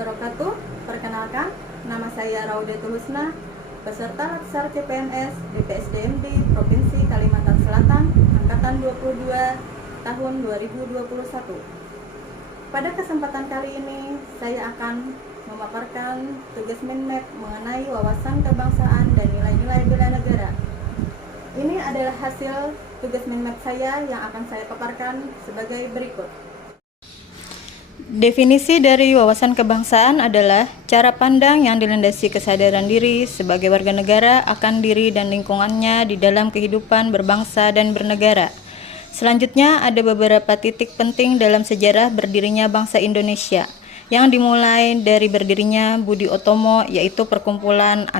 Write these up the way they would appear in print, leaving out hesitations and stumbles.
wabarakatuh. Perkenalkan, nama saya Raudatul Husna, peserta Latsar CPNS BPSDM di Provinsi Kalimantan Selatan, Angkatan 22 tahun 2021. Pada kesempatan kali ini, saya akan memaparkan tugas Minmek mengenai wawasan kebangsaan dan nilai-nilai bela negara. Ini adalah hasil tugas Minmek saya yang akan saya paparkan sebagai berikut. Definisi dari wawasan kebangsaan adalah cara pandang yang dilandasi kesadaran diri sebagai warga negara akan diri dan lingkungannya di dalam kehidupan berbangsa dan bernegara. Selanjutnya ada beberapa titik penting dalam sejarah berdirinya bangsa Indonesia, yang dimulai dari berdirinya Budi Otomo, yaitu perkumpulan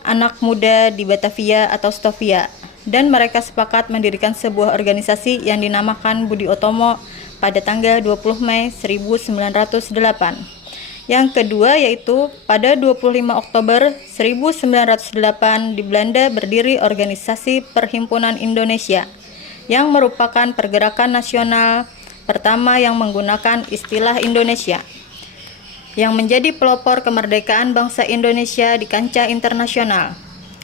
anak muda di Batavia atau Stovia, dan mereka sepakat mendirikan sebuah organisasi yang dinamakan Budi Otomo pada tanggal 20 Mei 1908. Yang kedua yaitu pada 25 Oktober 1908 di Belanda berdiri Organisasi Perhimpunan Indonesia, yang merupakan pergerakan nasional pertama yang menggunakan istilah Indonesia, yang menjadi pelopor kemerdekaan bangsa Indonesia di kancah internasional.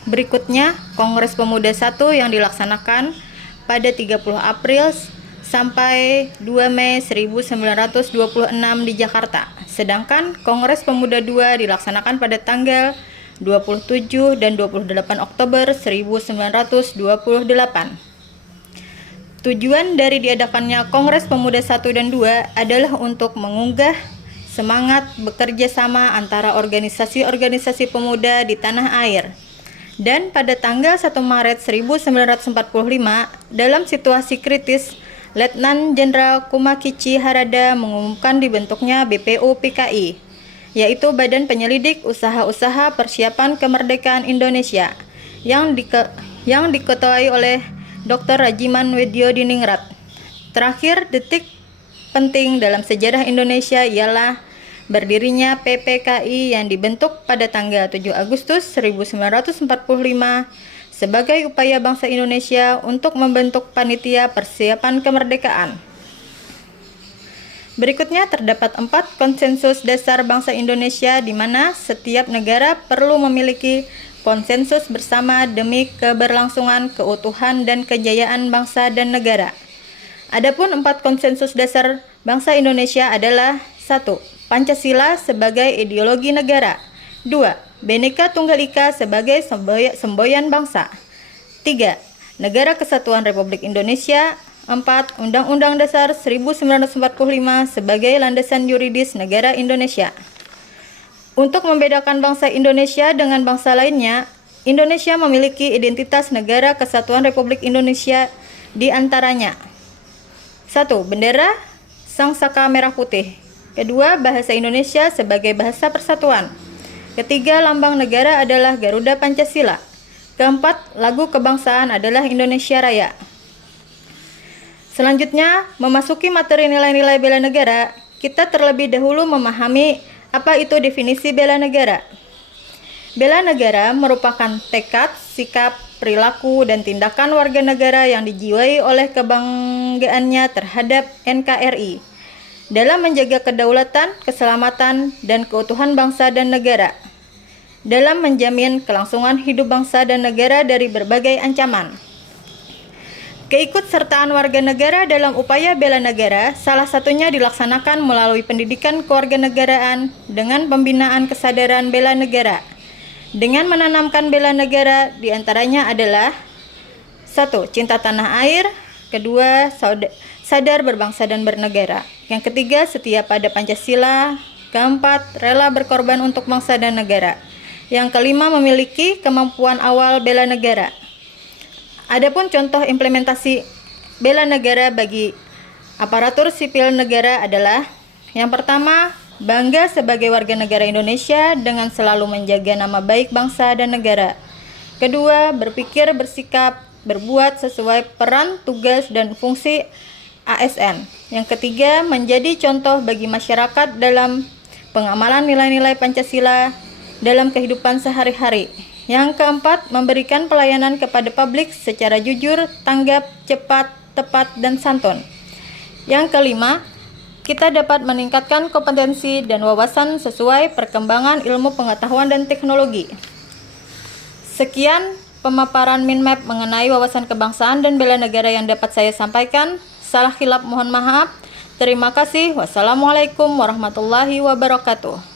Berikutnya, Kongres Pemuda I yang dilaksanakan pada 30 April sampai 2 Mei 1926 di Jakarta. Sedangkan Kongres Pemuda II dilaksanakan pada tanggal 27 dan 28 Oktober 1928. Tujuan dari diadakannya Kongres Pemuda I dan II adalah untuk mengunggah semangat bekerja sama antara organisasi-organisasi pemuda di tanah air. Dan pada tanggal 1 Maret 1945, dalam situasi kritis, Letnan Jenderal Kumakichi Harada mengumumkan dibentuknya BPUPKI, yaitu Badan Penyelidik Usaha-Usaha Persiapan Kemerdekaan Indonesia, yang diketuai oleh Dr. Rajiman Wedyodiningrat. Terakhir, detik penting dalam sejarah Indonesia ialah berdirinya PPKI yang dibentuk pada tanggal 7 Agustus 1945 sebagai upaya bangsa Indonesia untuk membentuk panitia persiapan kemerdekaan. Berikutnya terdapat 4 konsensus dasar bangsa Indonesia di mana setiap negara perlu memiliki konsensus bersama demi keberlangsungan, keutuhan, dan kejayaan bangsa dan negara. Adapun 4 konsensus dasar bangsa Indonesia adalah: 1. Pancasila sebagai ideologi negara. 2. Bhinneka Tunggal Ika sebagai semboyan bangsa. 3. Negara Kesatuan Republik Indonesia. 4. Undang-Undang Dasar 1945 sebagai landasan yuridis negara Indonesia. Untuk membedakan bangsa Indonesia dengan bangsa lainnya, Indonesia memiliki identitas Negara Kesatuan Republik Indonesia di antaranya: 1. Bendera Sangsaka Merah Putih. 2. Bahasa Indonesia sebagai bahasa persatuan. 3. Lambang negara adalah Garuda Pancasila. 4. Lagu kebangsaan adalah Indonesia Raya. Selanjutnya, memasuki materi nilai-nilai bela negara, kita terlebih dahulu memahami apa itu definisi bela negara. Bela negara merupakan tekad, sikap, perilaku, dan tindakan warga negara yang dijiwai oleh kebanggaannya terhadap NKRI dalam menjaga kedaulatan, keselamatan, dan keutuhan bangsa dan negara, dalam menjamin kelangsungan hidup bangsa dan negara dari berbagai ancaman. Keikutsertaan warga negara dalam upaya bela negara salah satunya dilaksanakan melalui pendidikan kewarganegaraan dengan pembinaan kesadaran bela negara. Dengan menanamkan bela negara diantaranya adalah: 1. Cinta tanah air. 2. Sadar berbangsa dan bernegara. Yang ketiga, setia pada Pancasila. 4. Rela berkorban untuk bangsa dan negara. Yang kelima, memiliki kemampuan awal bela negara. Adapun contoh implementasi bela negara bagi aparatur sipil negara adalah: yang pertama, bangga sebagai warga negara Indonesia dengan selalu menjaga nama baik bangsa dan negara. Kedua, berpikir, bersikap, berbuat sesuai peran, tugas, dan fungsi ASN. Yang ketiga, menjadi contoh bagi masyarakat dalam pengamalan nilai-nilai Pancasila dalam kehidupan sehari-hari. Yang keempat, memberikan pelayanan kepada publik secara jujur, tanggap, cepat, tepat, dan santun. Yang kelima, kita dapat meningkatkan kompetensi dan wawasan sesuai perkembangan ilmu pengetahuan dan teknologi. Sekian pemaparan Minmap mengenai wawasan kebangsaan dan bela negara yang dapat saya sampaikan. Salah khilaf mohon maaf. Terima kasih. Wassalamualaikum warahmatullahi wabarakatuh.